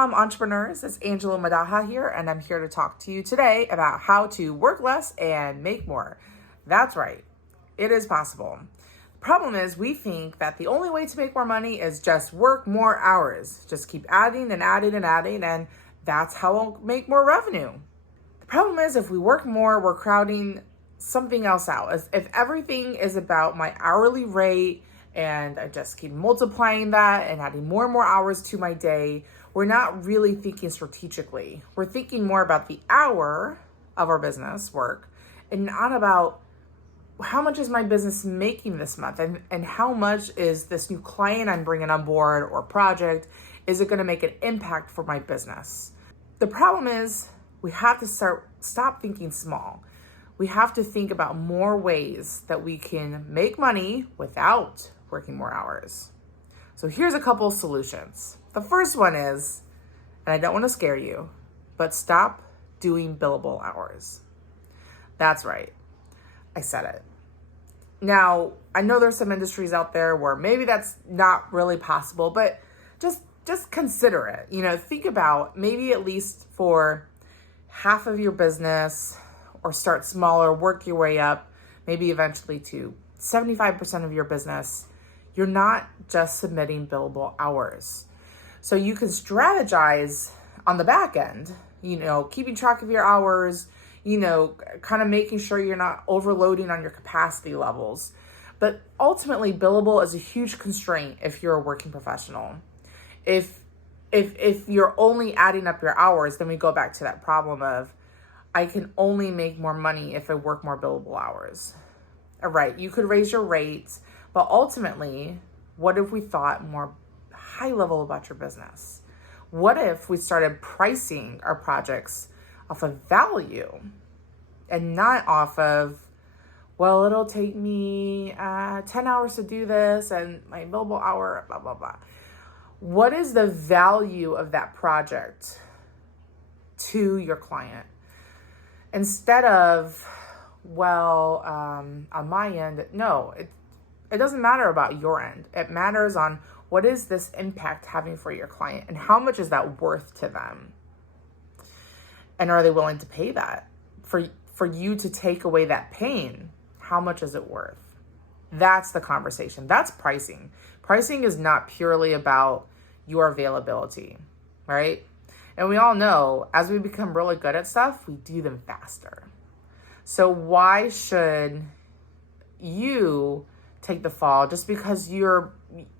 Mom Entrepreneurs. It's Angela Madaha here, and I'm here to talk to you today about how to work less and make more. That's right, it is possible. The problem is we think that the only way to make more money is just work more hours. Just keep adding and adding and adding, and that's how we'll make more revenue. The problem is if we work more, we're crowding something else out. If everything is about my hourly rate, and I just keep multiplying that and adding more and more hours to my day, we're not really thinking strategically. We're thinking more about the hour of our business work and not about how much is my business making this month and how much is this new client I'm bringing on board or project, is it going to make an impact for my business? The problem is we have to stop thinking small. We have to think about more ways that we can make money without working more hours. So here's a couple solutions. The first one is, and I don't want to scare you, but stop doing billable hours. That's right. I said it. Now, I know there's some industries out there where maybe that's not really possible, but just consider it. Think about maybe at least for half of your business, or start smaller, work your way up, maybe eventually to 75% of your business. You're not just submitting billable hours. So you can strategize on the back end, keeping track of your hours, kind of making sure you're not overloading on your capacity levels. But ultimately, billable is a huge constraint if you're a working professional. If you're only adding up your hours, then we go back to that problem of, I can only make more money if I work more billable hours. All right, you could raise your rates, but ultimately, what if we thought more high level about your business? What if we started pricing our projects off of value and not off of, well, it'll take me 10 hours to do this and my billable hour, blah, blah, blah. What is the value of that project to your client? Instead of, on my end, no, it doesn't matter about your end. It matters on what is this impact having for your client and how much is that worth to them? And are they willing to pay that? For you to take away that pain, how much is it worth? That's the conversation. That's pricing. Pricing is not purely about your availability, right? And we all know as we become really good at stuff, we do them faster. So why should you take the fall just because you're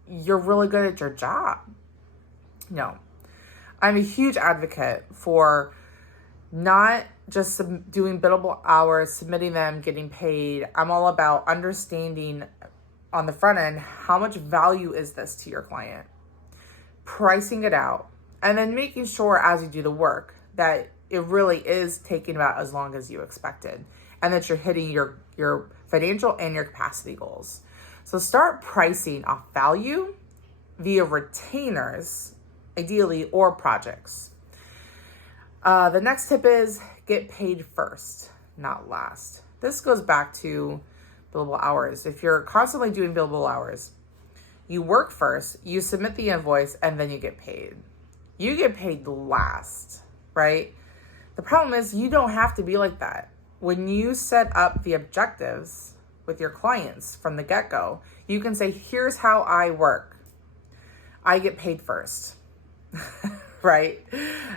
really good at your job? No. I'm a huge advocate for not just doing billable hours, submitting them, getting paid. I'm all about understanding on the front end, how much value is this to your client? Pricing it out. And then making sure as you do the work that it really is taking about as long as you expected and that you're hitting your financial and your capacity goals. So start pricing off value via retainers, ideally, or projects. The next tip is get paid first, not last. This goes back to billable hours. If you're constantly doing billable hours, you work first, you submit the invoice, and then you get paid. You get paid last, right? The problem is you don't have to be like that. When you set up the objectives with your clients from the get-go, you can say, here's how I work. I get paid first, right?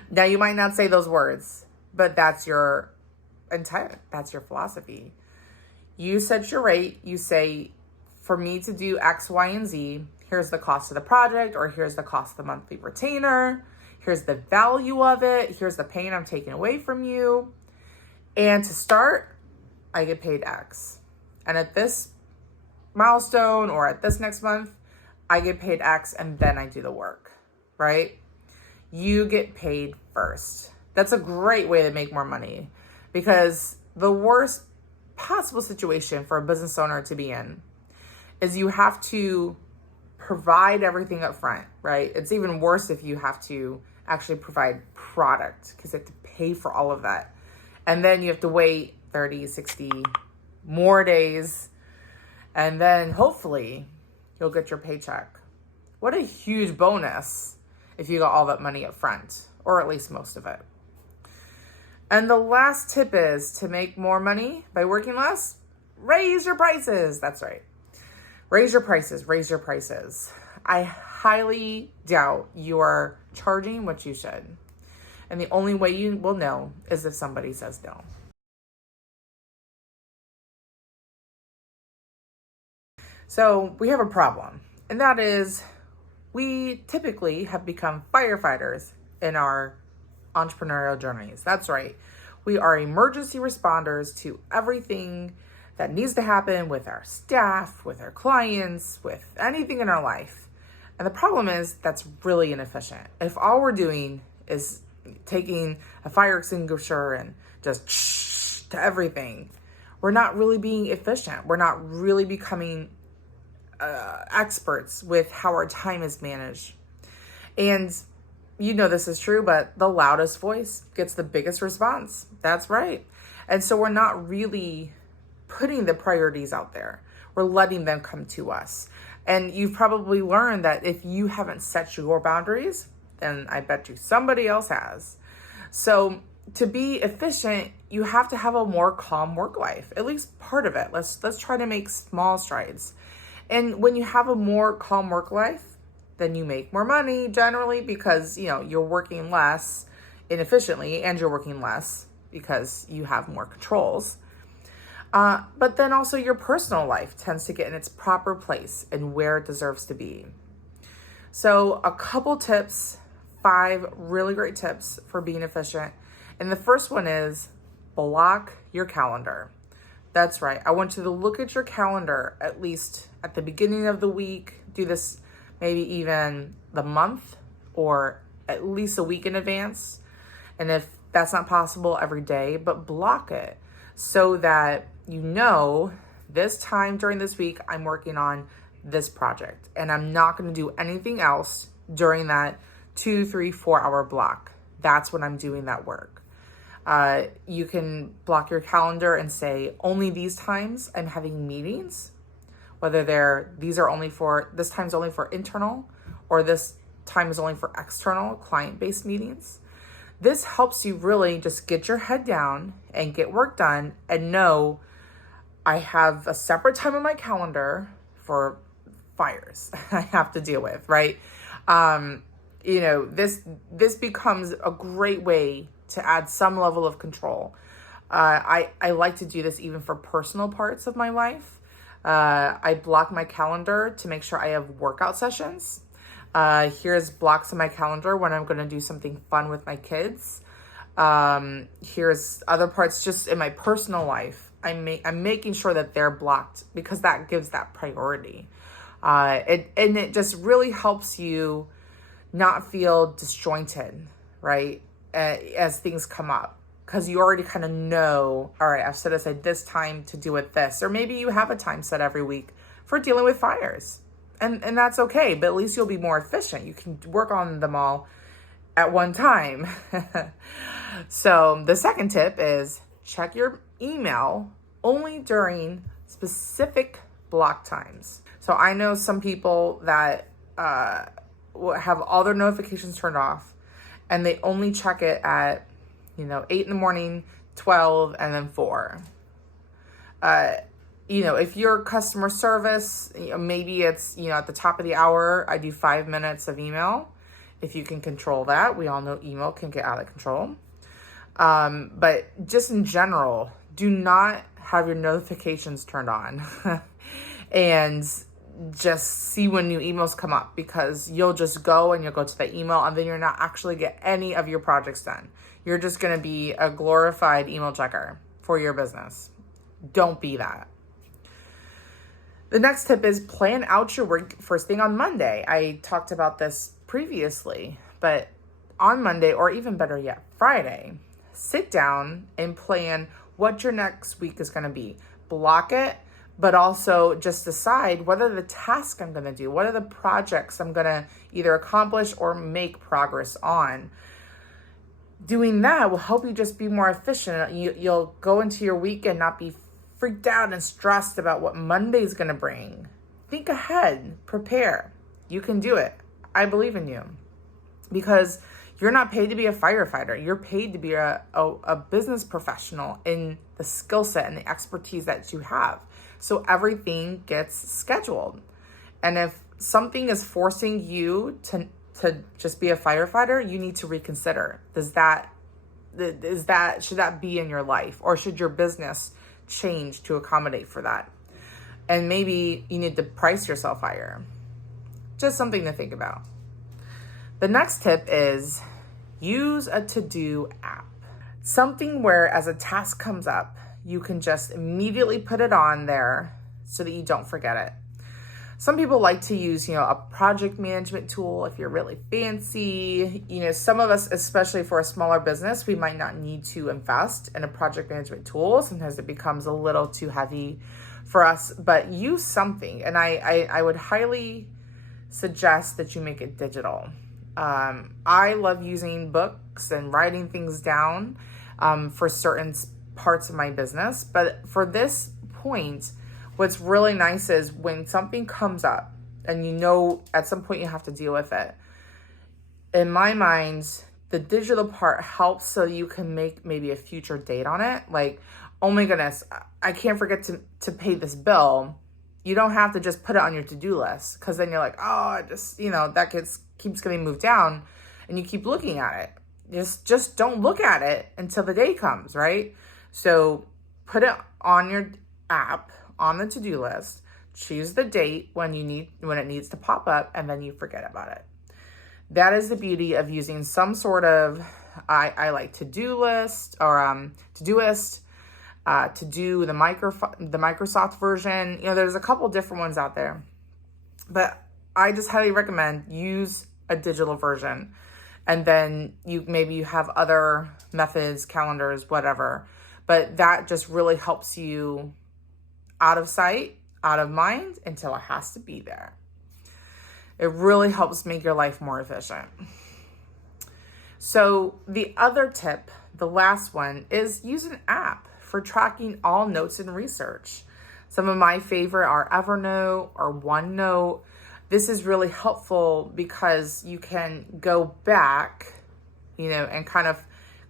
Now you might not say those words, but that's your philosophy. You set your rate, you say, for me to do X, Y, and Z, here's the cost of the project, or here's the cost of the monthly retainer. Here's the value of it. Here's the pain I'm taking away from you. And to start, I get paid X. And at this milestone or at this next month, I get paid X and then I do the work, right? You get paid first. That's a great way to make more money because the worst possible situation for a business owner to be in is you have to provide everything up front, right? It's even worse if you have to actually provide product because you have to pay for all of that. And then you have to wait 30, 60 more days. And then hopefully you'll get your paycheck. What a huge bonus. if you got all that money up front, or at least most of it. And the last tip is to make more money by working less, raise your prices. That's right. Raise your prices, raise your prices. I highly doubt you are charging what you should. And the only way you will know is if somebody says no. So we have a problem, and that is we typically have become firefighters in our entrepreneurial journeys. That's right. We are emergency responders to everything that needs to happen with our staff, with our clients, with anything in our life. And the problem is that's really inefficient. If all we're doing is taking a fire extinguisher and just to everything, we're not really being efficient. We're not really becoming experts with how our time is managed. And you know this is true, but the loudest voice gets the biggest response. That's right. And so we're not really putting the priorities out there. We're letting them come to us. And you've probably learned that if you haven't set your boundaries, then I bet you somebody else has. So to be efficient, you have to have a more calm work life, at least part of it. Let's try to make small strides. And when you have a more calm work life, then you make more money generally because, you're working less inefficiently and you're working less because you have more controls. But then also your personal life tends to get in its proper place and where it deserves to be. So a couple tips, 5 really great tips for being efficient. And the first one is block your calendar. That's right. I want you to look at your calendar at least at the beginning of the week. Do this maybe even the month or at least a week in advance. And if that's not possible, every day, but block it so that this time during this week, I'm working on this project and I'm not going to do anything else during that 2, 3, 4 hour block. That's when I'm doing that work. You can block your calendar and say, only these times I'm having meetings, whether this time's only for internal or this time is only for external client-based meetings. This helps you really just get your head down and get work done and know I have a separate time on my calendar for fires I have to deal with, right? This becomes a great way to add some level of control. I like to do this even for personal parts of my life. I block my calendar to make sure I have workout sessions. Here's blocks in my calendar when I'm going to do something fun with my kids. Here's other parts just in my personal life. I'm making sure that they're blocked because that gives that priority. It just really helps you not feel disjointed, right? As things come up, because you already kind of know, all right, I've set aside this time to do with this, or maybe you have a time set every week for dealing with fires, and that's okay, but at least you'll be more efficient. You can work on them all at one time. So the second tip is check your email only during specific block times. So I know some people that have all their notifications turned off, and they only check it at, 8 in the morning, 12, and then 4. If you're customer service, maybe it's, at the top of the hour, I do 5 minutes of email. If you can control that, we all know email can get out of control. But just in general, do not have your notifications turned on and just see when new emails come up, because you'll just go and you'll go to the email and then you're not actually get any of your projects done. You're just going to be a glorified email checker for your business. Don't be that. The next tip is plan out your work first thing on Monday. I talked about this previously, but on Monday, or even better yet, Friday, sit down and plan what your next week is going to be. Block it, but also just decide what are the tasks I'm going to do? What are the projects I'm going to either accomplish or make progress on? Doing that will help you just be more efficient. You'll go into your week and not be freaked out and stressed about what Monday's going to bring. Think ahead, prepare. You can do it. I believe in you. because you're not paid to be a firefighter. You're paid to be a business professional in the skill set and the expertise that you have. So everything gets scheduled. And if something is forcing you to just be a firefighter, you need to reconsider. Should that be in your life, or should your business change to accommodate for that? And maybe you need to price yourself higher. Just something to think about. The next tip is use a to-do app. Something where as a task comes up, you can just immediately put it on there so that you don't forget it. Some people like to use, a project management tool if you're really fancy. Some of us, especially for a smaller business, we might not need to invest in a project management tool. Sometimes it becomes a little too heavy for us, but use something. And I would highly suggest that you make it digital. I love using books and writing things down for certain parts of my business. But for this point, what's really nice is when something comes up and at some point you have to deal with it. In my mind, the digital part helps so you can make maybe a future date on it. Like, oh my goodness, I can't forget to pay this bill. You don't have to just put it on your to-do list, because then you're like, that keeps getting moved down and you keep looking at it. Just don't look at it until the day comes, right? So put it on your app, on the to-do list, choose the date when it needs to pop up, and then you forget about it. That is the beauty of using some sort of, I like to-do list or Todoist, to do the Microsoft version. There's a couple different ones out there, but I just highly recommend use a digital version. And then you have other methods, calendars, whatever, but that just really helps you out of sight, out of mind until it has to be there. It really helps make your life more efficient. So the other tip, the last one, is use an app for tracking all notes and research. Some of my favorite are Evernote or OneNote. This is really helpful because you can go back, and kind of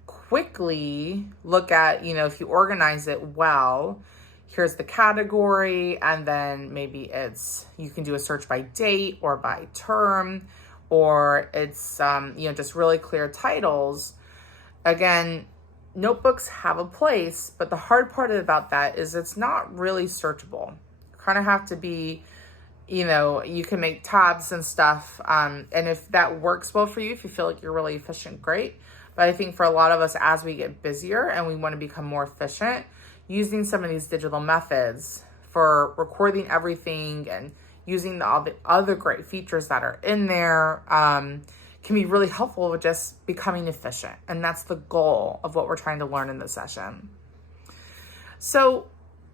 quickly look at, if you organize it well, here's the category, and then maybe you can do a search by date or by term, or it's, just really clear titles. Again, notebooks have a place, but the hard part about that is it's not really searchable. You kind of have to be, you can make tabs and stuff. And if that works well for you, if you feel like you're really efficient, great. But I think for a lot of us, as we get busier and we want to become more efficient, using some of these digital methods for recording everything and using all the other great features that are in there can be really helpful with just becoming efficient. And that's the goal of what we're trying to learn in this session. So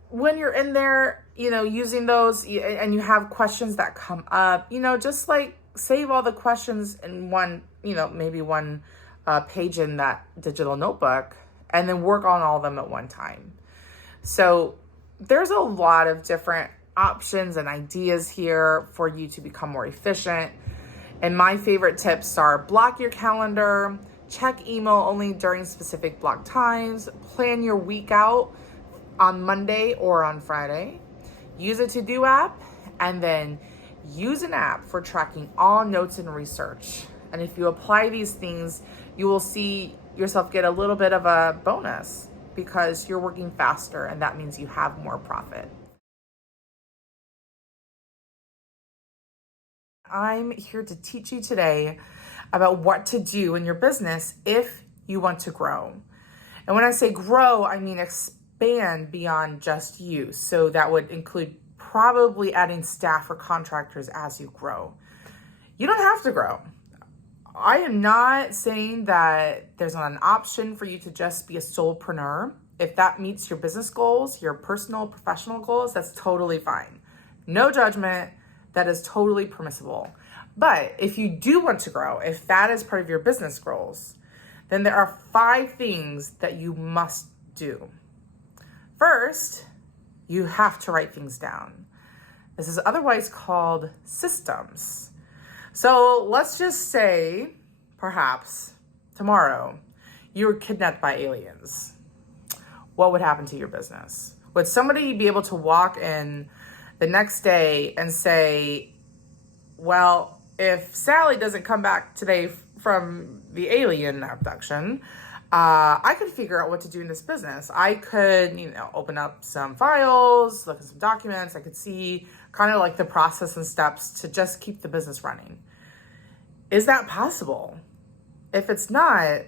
when you're in there, using those and you have questions that come up, just like save all the questions in one, maybe one page in that digital notebook, and then work on all of them at one time. So there's a lot of different options and ideas here for you to become more efficient. And my favorite tips are block your calendar, check email only during specific block times, plan your week out on Monday or on Friday, use a to-do app, and then use an app for tracking all notes and research. And if you apply these things, you will see yourself get a little bit of a bonus because you're working faster, and that means you have more profit. I'm here to teach you today about what to do in your business if you want to grow. And when I say grow, I mean expand beyond just you. So that would include probably adding staff or contractors as you grow. You don't have to grow. I am not saying that there's not an option for you to just be a solopreneur. If that meets your business goals, your personal, professional goals, that's totally fine. No judgment. That is totally permissible. But if you do want to grow, if that is part of your business goals, then there are 5 things that you must do. First, you have to write things down. This is otherwise called systems. So let's just say perhaps tomorrow you were kidnapped by aliens, what would happen to your business? Would somebody be able to walk in the next day and say, well, if Sally doesn't come back today from the alien abduction, I could figure out what to do in this business. I could, open up some files, look at some documents. I could see kind of like the process and steps to just keep the business running. Is that possible? If it's not,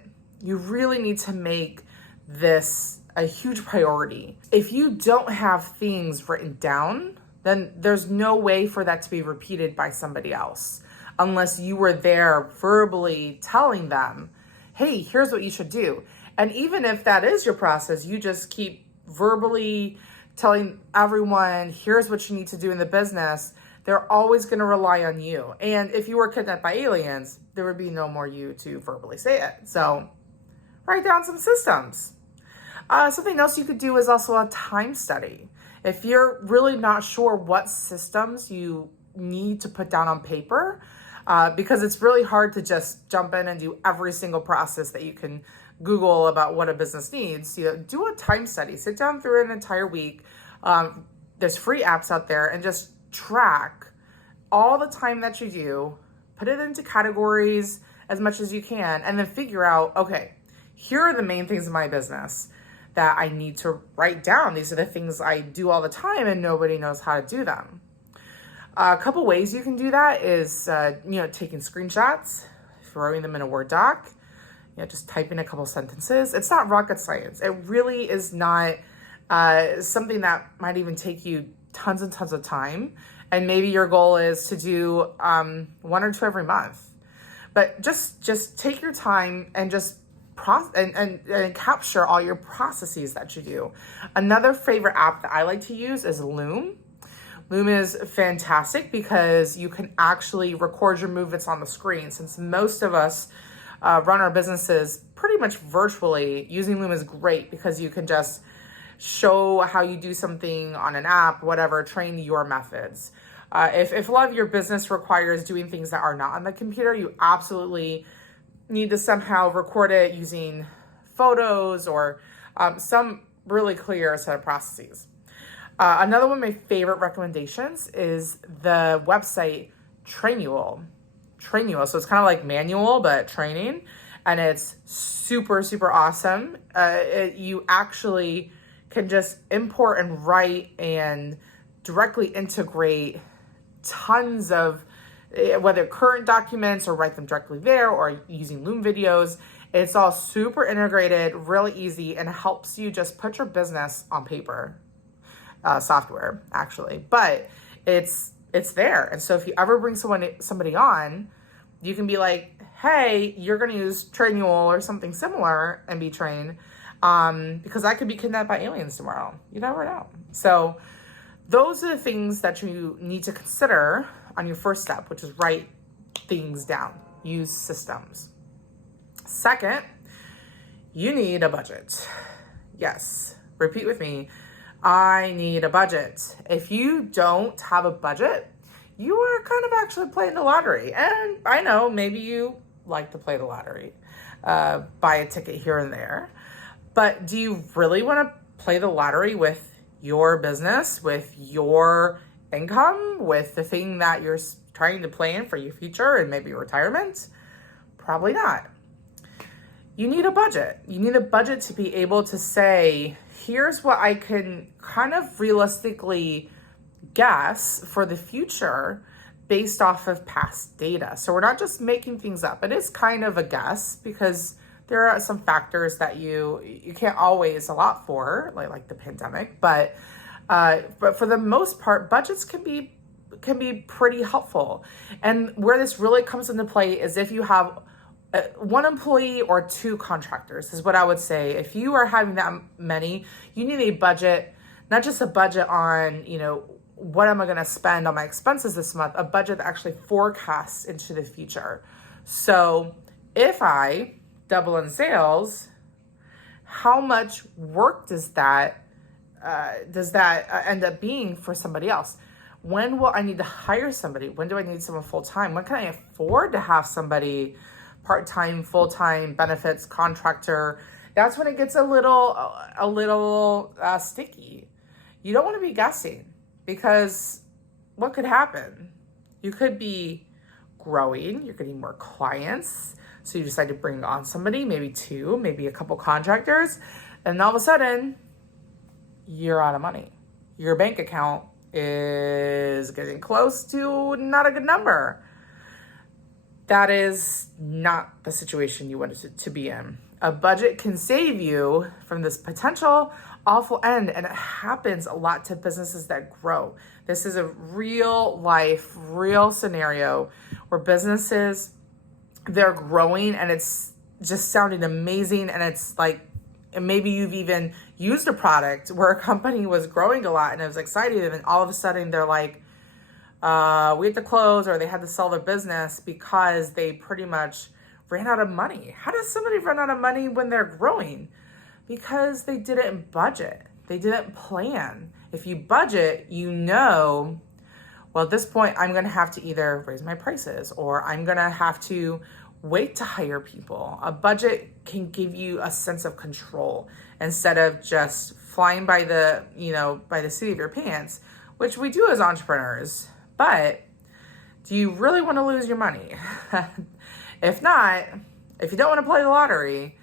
you really need to make this a huge priority. If you don't have things written down, then there's no way for that to be repeated by somebody else unless you were there verbally telling them, hey, here's what you should do. And even if that is your process, you just keep verbally telling everyone, here's what you need to do in the business. They're always going to rely on you. And if you were kidnapped by aliens, there would be no more you to verbally say it. So write down some systems. Something else you could do is also a time study. If you're really not sure what systems you need to put down on paper, because it's really hard to just jump in and do every single process that you can Google about what a business needs, do a time study. Sit down through an entire week. There's free apps out there, and just track all the time that you do, put it into categories as much as you can, and then figure out, okay, here are the main things in my business that I need to write down. These are the things I do all the time and nobody knows how to do them. A couple ways you can do that is, taking screenshots, throwing them in a Word doc, just typing a couple sentences. It's not rocket science. It really is not something that might even take you tons and tons of time. And maybe your goal is to do 1 or 2 every month. But just take your time and just and capture all your processes that you do. Another favorite app that I like to use is Loom. Loom is fantastic because you can actually record your movements on the screen. Since most of us run our businesses pretty much virtually, using Loom is great because you can just show how you do something on an app, whatever, train your methods. If a lot of your business requires doing things that are not on the computer, you absolutely need to somehow record it using photos or some really clear set of processes. Another one of my favorite recommendations is the website Trainual. So it's kind of like manual, but training, and it's super, super awesome. You actually can just import and write and directly integrate tons of whether current documents or write them directly there or using Loom videos. It's all super integrated, really easy, and helps you just put your business on paper. Software, actually. But it's there. And so if you ever bring somebody on, you can be like, hey, you're going to use Trainual or something similar and be trained because I could be kidnapped by aliens tomorrow. You never know. So those are the things that you need to consider on your first step, which is write things down. Use systems. Second, you need a budget. Yes, repeat with me. I need a budget. If you don't have a budget, you are kind of actually playing the lottery. And I know maybe you like to play the lottery, buy a ticket here and there. But do you really want to play the lottery with your business, with your income, with the thing that you're trying to plan for your future and maybe retirement? Probably not. You need a budget. You need a budget to be able to say, here's what I can kind of realistically guess for the future based off of past data. So we're not just making things up. It is kind of a guess because there are some factors that you can't always allot for, like the pandemic. But for the most part, budgets can be pretty helpful. And where this really comes into play is if you have 1 employee or 2 contractors is what I would say. If you are having that many, you need a budget, not just a budget on, what am I going to spend on my expenses this month, a budget that actually forecasts into the future. So if I double in sales, how much work does that end up being for somebody else? When will I need to hire somebody? When do I need someone full time? When can I afford to have somebody part-time, full-time, benefits, contractor, that's when it gets a little sticky. You don't want to be guessing, because what could happen? You could be growing, you're getting more clients, so you decide to bring on somebody, maybe two, maybe a couple contractors, and all of a sudden, you're out of money. Your bank account is getting close to not a good number. That is not the situation you wanted to be in. A budget can save you from this potential awful end, and it happens a lot to businesses that grow. This is a real life, real scenario where businesses, they're growing and it's just sounding amazing, and it's like, and maybe you've even used a product where a company was growing a lot and it was exciting, and all of a sudden they're like, we have to close, or they had to sell their business because they pretty much ran out of money. How does somebody run out of money when they're growing? Because they didn't budget. They didn't plan. If you budget, you know, well, at this point, I'm going to have to either raise my prices, or I'm going to have to wait to hire people. A budget can give you a sense of control instead of just flying by the, by the seat of your pants, which we do as entrepreneurs. But do you really want to lose your money? If not, if you don't want to play the lottery,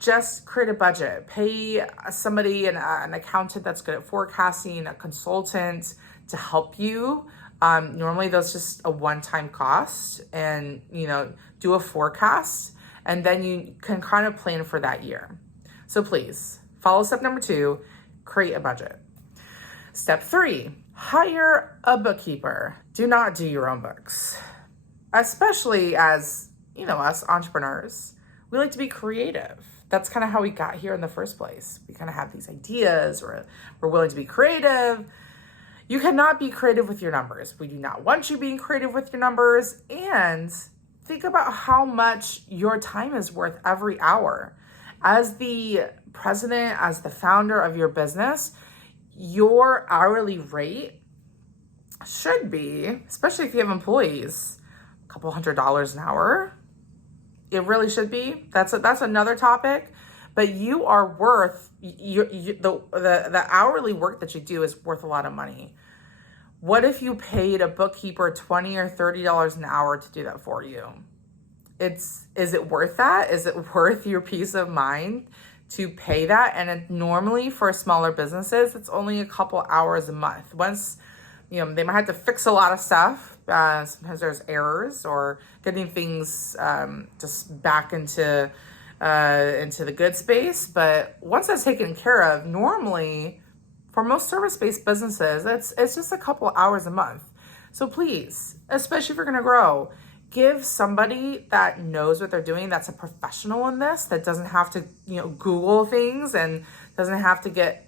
just create a budget. Pay somebody, an accountant that's good at forecasting, a consultant to help you. Normally that's just a one-time cost, and, do a forecast, and then you can kind of plan for that year. So please follow step number 2, create a budget. Step 3, hire a bookkeeper. Do not do your own books, especially as, us entrepreneurs. We like to be creative. That's kind of how we got here in the first place. We kind of have these ideas, or we're willing to be creative. You cannot be creative with your numbers. We do not want you being creative with your numbers. And think about how much your time is worth every hour. As the president, as the founder of your business, your hourly rate should be, especially if you have employees, a couple $100s an hour. It really should be. That's another topic. But you are worth, the hourly work that you do is worth a lot of money. What if you paid a bookkeeper $20 or $30 an hour to do that for you? Is it worth that? Is it worth your peace of mind to pay that? And normally for smaller businesses, it's only a couple hours a month. Once, they might have to fix a lot of stuff. Sometimes there's errors, or getting things just back into the good space. But once that's taken care of, normally for most service-based businesses, it's just a couple hours a month. So please, especially if you're going to grow, give somebody that knows what they're doing, that's a professional in this, that doesn't have to, Google things and doesn't have to get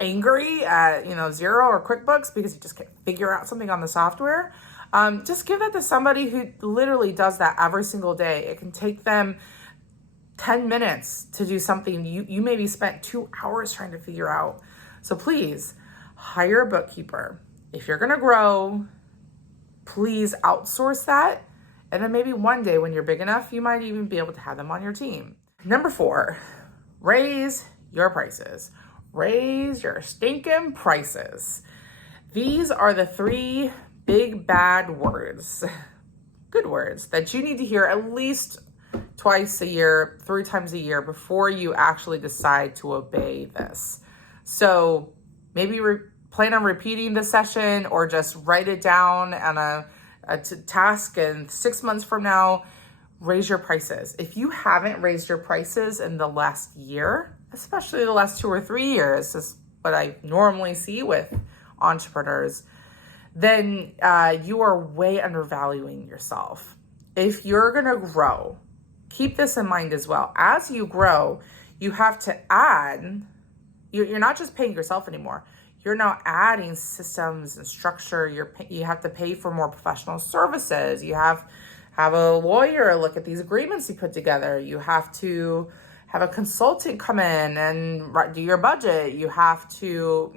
angry at, Xero or QuickBooks because you just can't figure out something on the software. Just give that to somebody who literally does that every single day. It can take them 10 minutes to do something you maybe spent 2 hours trying to figure out. So please hire a bookkeeper. If you're going to grow, please outsource that. And then maybe one day when you're big enough, you might even be able to have them on your team. Number 4, raise your prices. Raise your stinking prices. These are the 3 big bad words, good words, that you need to hear at least twice a year, 3 times a year before you actually decide to obey this. So maybe plan on repeating the session, or just write it down on a task, and 6 months from now, raise your prices. If you haven't raised your prices in the last year, especially the last 2 or 3 years, this is what I normally see with entrepreneurs, then you are way undervaluing yourself. If you're going to grow, keep this in mind as well. As you grow, you have to add, you're not just paying yourself anymore. You're now adding systems and structure. You have to pay for more professional services. You have a lawyer look at these agreements you put together. You have to have a consultant come in and do your budget. You have to,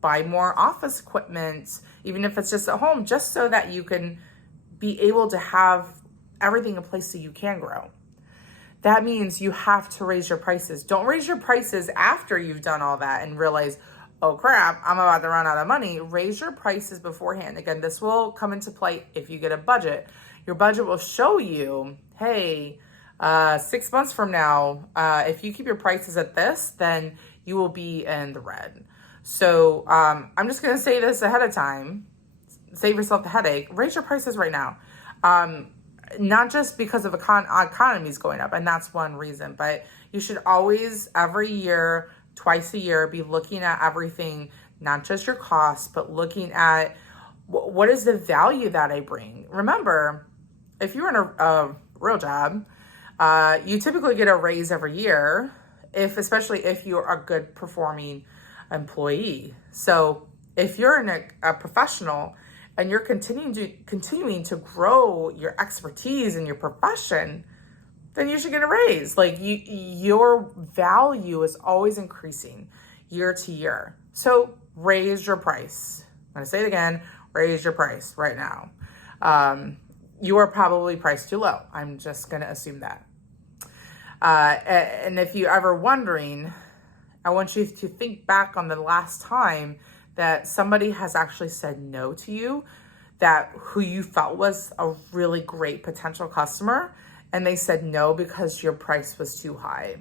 buy more office equipment, even if it's just at home, just so that you can be able to have everything in place so you can grow. That means you have to raise your prices. Don't raise your prices after you've done all that and realize, oh crap, I'm about to run out of money. Raise your prices beforehand. Again, this will come into play if you get a budget. Your budget will show you, hey, 6 months from now, if you keep your prices at this, then you will be in the red. So I'm just going to say this ahead of time. Save yourself the headache. Raise your prices right now. Not just because of economies going up, and that's one reason, but you should always, every year, twice a year, be looking at everything, not just your costs, but looking at what is the value that I bring. Remember, if you're in a real job, you typically get a raise every year, especially if you're a good performing employee. So if you're in a professional and you're continuing to grow your expertise in your profession, then you should get a raise. Like your value is always increasing year to year. So raise your price. I'm going to say it again, raise your price right now. You are probably priced too low. I'm just going to assume that. And if you're ever wondering, I want you to think back on the last time that somebody has actually said no to you, that who you felt was a really great potential customer, and they said no because your price was too high.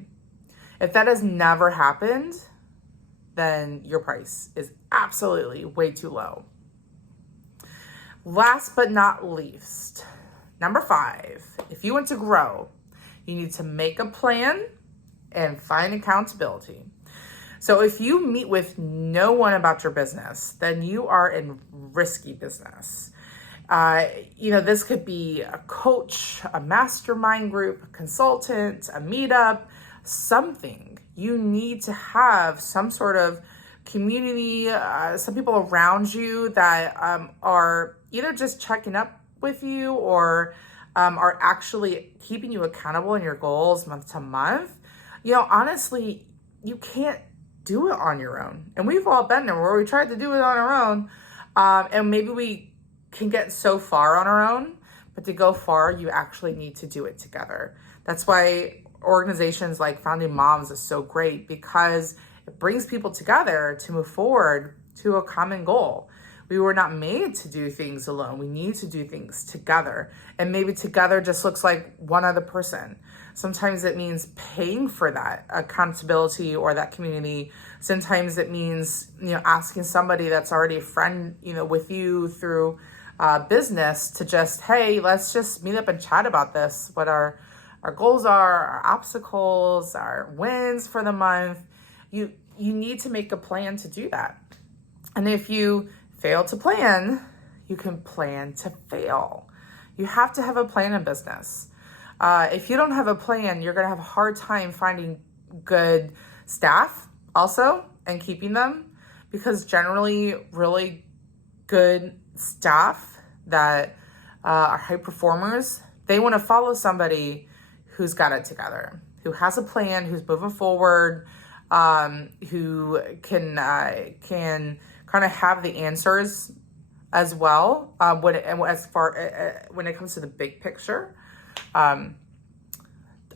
If that has never happened, then your price is absolutely way too low. Last but not least, number 5, if you want to grow, you need to make a plan and find accountability. So if you meet with no one about your business, then you are in risky business. This could be a coach, a mastermind group, a consultant, a meetup, something. You need to have some sort of community, some people around you that are either just checking up with you or are actually keeping you accountable in your goals month to month. Honestly, you can't do it on your own. And we've all been there where we tried to do it on our own. And maybe we can get so far on our own, but to go far, you actually need to do it together. That's why organizations like Founding Moms is so great, because it brings people together to move forward to a common goal. We were not made to do things alone. We need to do things together. And maybe together just looks like one other person. Sometimes it means paying for that accountability or that community. Sometimes it means, asking somebody that's already a friend, with you through business to just, hey, let's just meet up and chat about this. What our goals are, our obstacles, our wins for the month. You need to make a plan to do that. And if you fail to plan, you can plan to fail. You have to have a plan in business. If you don't have a plan, you're going to have a hard time finding good staff also and keeping them, because generally really good staff that are high performers, they want to follow somebody who's got it together, who has a plan, who's moving forward, who can kind of have the answers as well when it comes to the big picture. On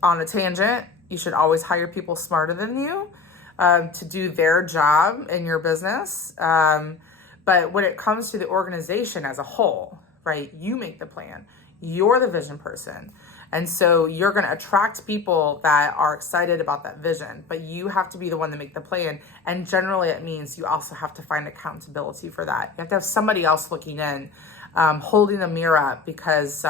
a tangent, you should always hire people smarter than you to do their job in your business. But when it comes to the organization as a whole, right, you make the plan. You're the vision person. And so you're going to attract people that are excited about that vision, but you have to be the one to make the plan. And generally it means you also have to find accountability for that. You have to have somebody else looking in, holding the mirror up, because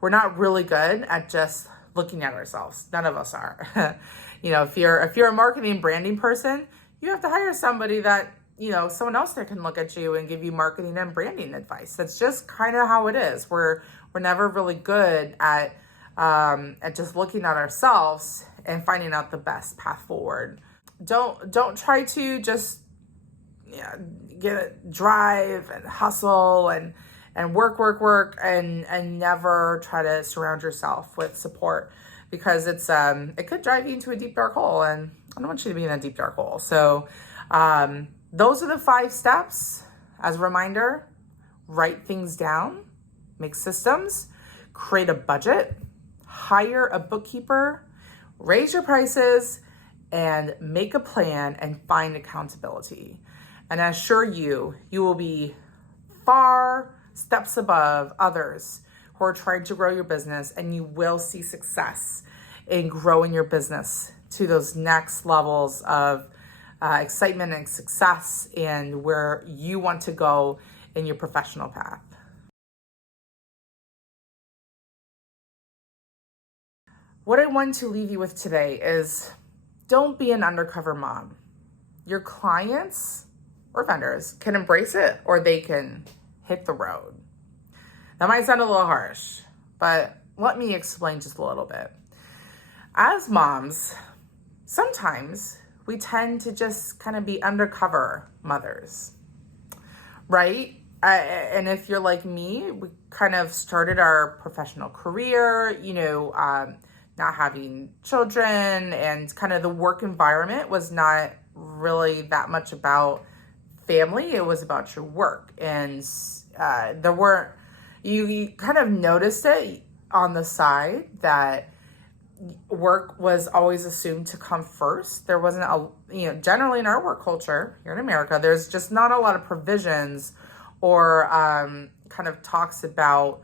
we're not really good at just looking at ourselves. None of us are. If you're a marketing branding person, you have to hire somebody that, someone else that can look at you and give you marketing and branding advice. That's just kind of how it is. We're never really good at just looking at ourselves and finding out the best path forward. Don't try to just drive and hustle and work and never try to surround yourself with support, because it could drive you into a deep dark hole, and I don't want you to be in a deep dark hole. So those are the 5 steps. As a reminder, write things down, make systems, create a budget, hire a bookkeeper, raise your prices, and make a plan and find accountability. And I assure you, you will be far steps above others who are trying to grow your business, and you will see success in growing your business to those next levels of excitement and success and where you want to go in your professional path. What I want to leave you with today is don't be an undercover mom. Your clients or vendors can embrace it or they can hit the road. That might sound a little harsh, but let me explain just a little bit. As moms, sometimes we tend to just kind of be undercover mothers, right? And if you're like me, we kind of started our professional career, not having children, and kind of the work environment was not really that much about family. It was about your work. And you kind of noticed it on the side that work was always assumed to come first. There wasn't generally in our work culture here in America, there's just not a lot of provisions or kind of talks about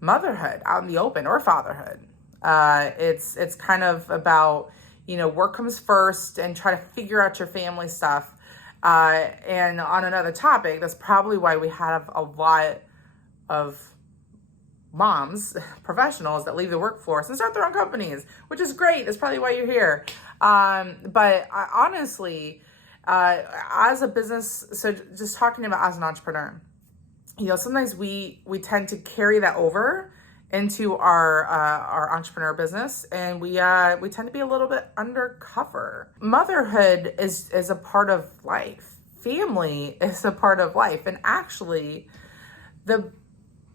motherhood out in the open or fatherhood. It's kind of about, work comes first and try to figure out your family stuff. And on another topic, that's probably why we have a lot of moms, professionals that leave the workforce and start their own companies, which is great. That's probably why you're here. But honestly, as a business, so just talking about as an entrepreneur, sometimes we tend to carry that over into our entrepreneur business, and we tend to be a little bit undercover. Motherhood is a part of life. Family is a part of life, and actually, the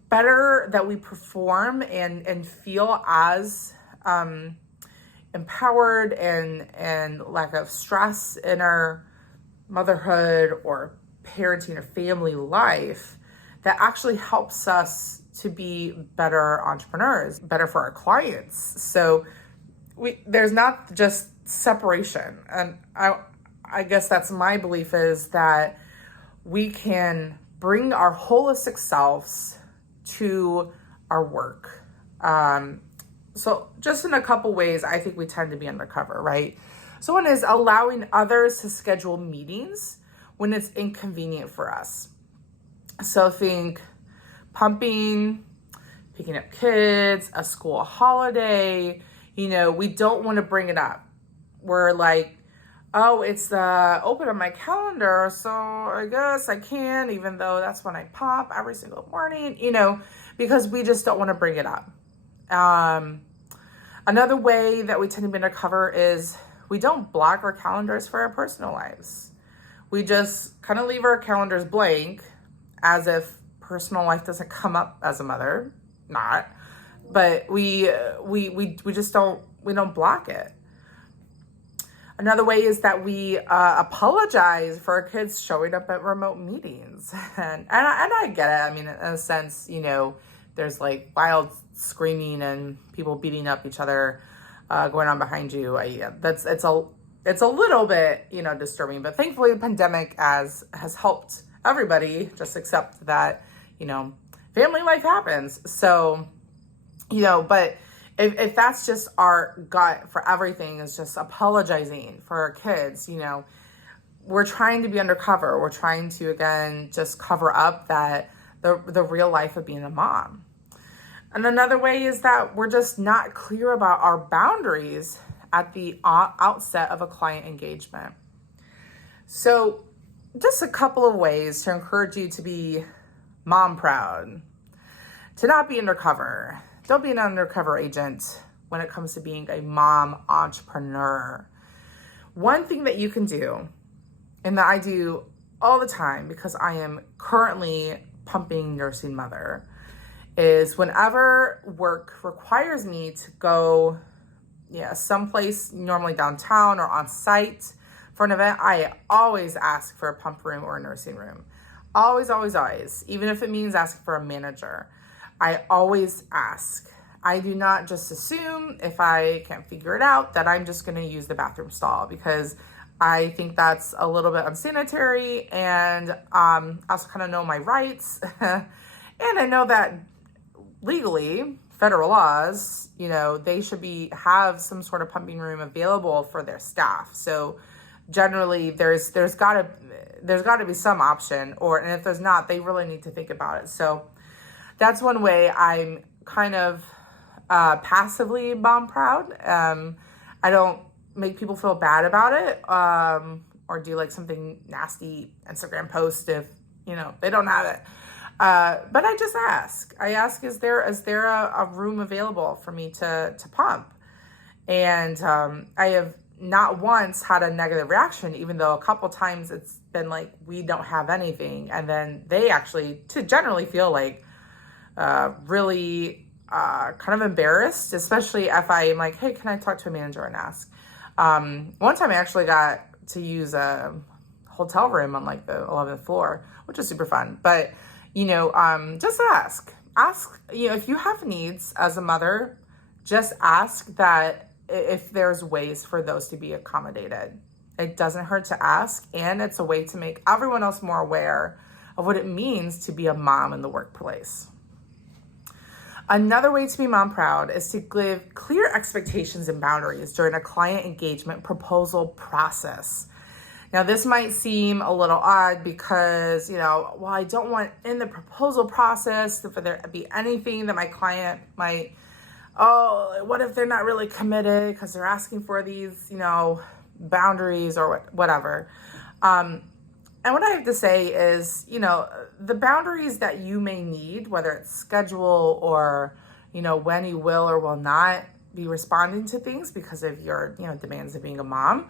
better that we perform and feel as empowered and lack of stress in our motherhood or parenting or family life, that actually helps us to be better entrepreneurs, better for our clients. So there's not just separation. And I guess that's my belief, is that we can bring our holistic selves to our work. So just in a couple ways, I think we tend to be undercover, right? So one is allowing others to schedule meetings when it's inconvenient for us. So think pumping, picking up kids, a school holiday, we don't want to bring it up. We're like, oh, it's open on my calendar, so I guess I can, even though that's when I pop every single morning, because we just don't want to bring it up. Another way that we tend to be undercover is we don't block our calendars for our personal lives. We just kind of leave our calendars blank, as if personal life doesn't come up as a mother, but we just don't block it. Another way is that we apologize for our kids showing up at remote meetings. And I get it. I mean, in a sense, there's like wild screaming and people beating up each other going on behind you. It's a little bit, disturbing. But thankfully, the pandemic has helped everybody just accept that, family life happens. So, but if that's just our gut for everything, is just apologizing for our kids, we're trying to be undercover. We're trying to, again, just cover up that the real life of being a mom. And another way is that we're just not clear about our boundaries at the outset of a client engagement. So just a couple of ways to encourage you to be mom proud, to not be undercover. Don't be an undercover agent when it comes to being a mom entrepreneur. One thing that you can do, and that I do all the time because I am currently pumping nursing mother, is whenever work requires me to go someplace, normally downtown or on site for an event, I always ask for a pump room or a nursing room. Always, always, always. Even if it means asking for a manager, I always ask. I do not just assume if I can't figure it out that I'm just going to use the bathroom stall, because I think that's a little bit unsanitary, and I also kind of know my rights. And I know that legally, federal laws, they should have some sort of pumping room available for their staff. So generally there's gotta be some option, and if there's not, they really need to think about it. So that's one way I'm kind of passively mom proud. I don't make people feel bad about it, or do like something nasty Instagram post if they don't have it. But I just ask. I ask, is there a room available for me to pump? And I have not once had a negative reaction, even though a couple times it's been like, we don't have anything. And then they actually generally feel like really kind of embarrassed, especially if I'm like, hey, can I talk to a manager and ask? One time I actually got to use a hotel room on like the 11th floor, which is super fun. But just ask, if you have needs as a mother, just ask that if there's ways for those to be accommodated. It doesn't hurt to ask, and it's a way to make everyone else more aware of what it means to be a mom in the workplace. Another way to be mom proud is to give clear expectations and boundaries during a client engagement proposal process. Now, this might seem a little odd because, I don't want in the proposal process for there to be anything that my client might, what if they're not really committed because they're asking for these, boundaries or whatever. And what I have to say is, the boundaries that you may need, whether it's schedule or, when you will or will not be responding to things because of your, demands of being a mom.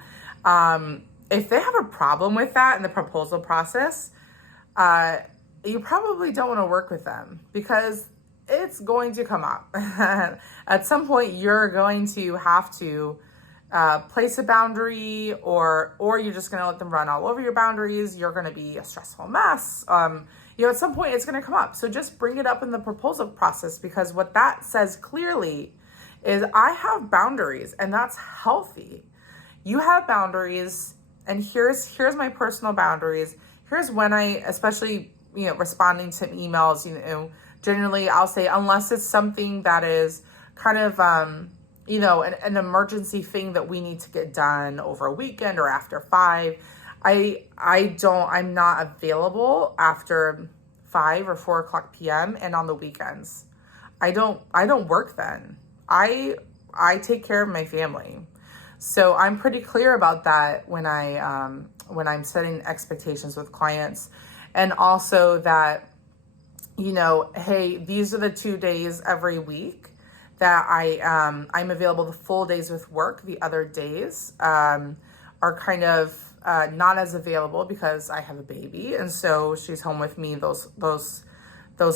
If they have a problem with that in the proposal process, you probably don't want to work with them, because it's going to come up. At some point, you're going to have to place a boundary, or you're just going to let them run all over your boundaries. You're going to be a stressful mess. At some point, it's going to come up. So just bring it up in the proposal process, because what that says clearly is I have boundaries, and that's healthy. You have boundaries. And here's my personal boundaries. Here's when I, especially, responding to emails, generally I'll say, unless it's something that is kind of, an emergency thing that we need to get done over a weekend or after 5, I'm not available after 5 or 4 o'clock PM and on the weekends. I don't work then. I take care of my family. So I'm pretty clear about that when I'm setting expectations with clients, and also that, hey, these are the 2 days every week that I'm available. The full days with work. The other days are kind of not as available because I have a baby, and so she's home with me those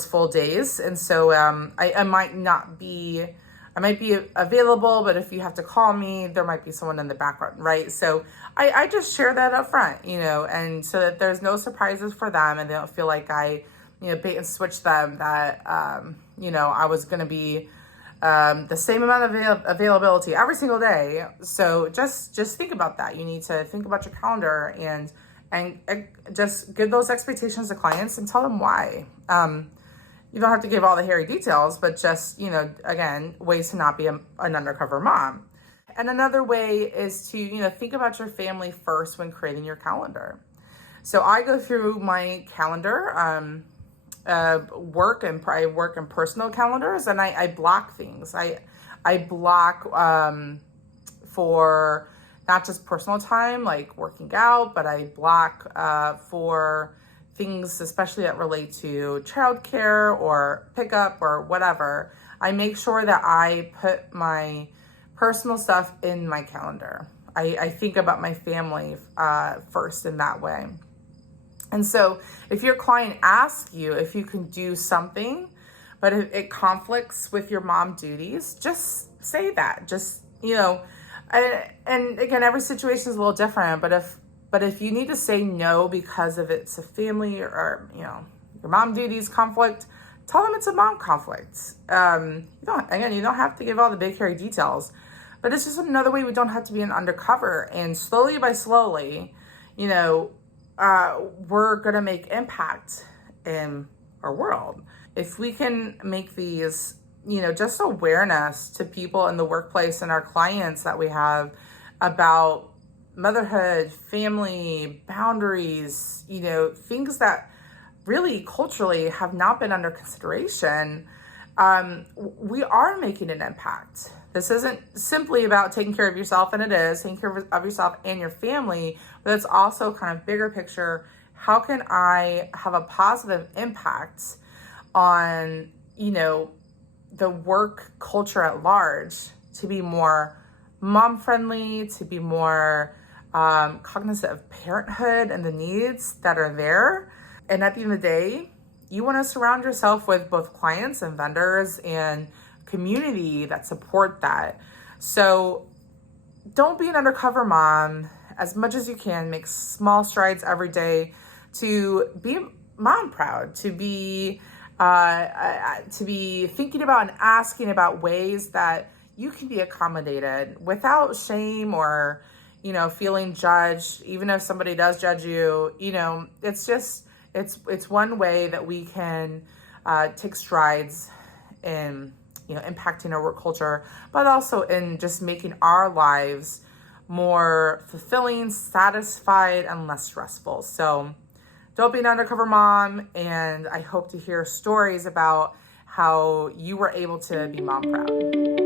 full days, and so I might be available, but if you have to call me, there might be someone in the background, right? So I just share that up front, and so that there's no surprises for them, and they don't feel like I, bait and switch them that, I was going to be the same amount of availability every single day. So just think about that. You need to think about your calendar and just give those expectations to clients and tell them why. You don't have to give all the hairy details, but just, again, ways to not be an undercover mom. And another way is to, think about your family first when creating your calendar. So I go through my calendar, work and personal calendars, and I block things. I block for not just personal time, like working out, but I block for things especially that relate to childcare or pickup or whatever. I make sure that I put my personal stuff in my calendar. I think about my family first in that way. And so if your client asks you if you can do something, but if it conflicts with your mom duties, just say that. Just, and again, every situation is a little different, but if you need to say no because of it's a family or your mom duties conflict, tell them it's a mom conflict. You don't have to give all the big hairy details, but it's just another way we don't have to be an undercover. And slowly by slowly, we're going to make impact in our world. If we can make these, just awareness to people in the workplace and our clients that we have about motherhood, family, boundaries, things that really culturally have not been under consideration, we are making an impact. This isn't simply about taking care of yourself, and it is taking care of yourself and your family, but it's also kind of bigger picture. How can I have a positive impact on, the work culture at large to be more mom friendly, to be more cognizant of parenthood and the needs that are there. And at the end of the day, you want to surround yourself with both clients and vendors and community that support that. So don't be an undercover mom. As much as you can, make small strides every day to be mom proud, to be thinking about and asking about ways that you can be accommodated without shame or, feeling judged. Even if somebody does judge you, it's one way that we can take strides in, impacting our work culture, but also in just making our lives more fulfilling, satisfied, and less stressful. So don't be an undercover mom, and I hope to hear stories about how you were able to be mom proud.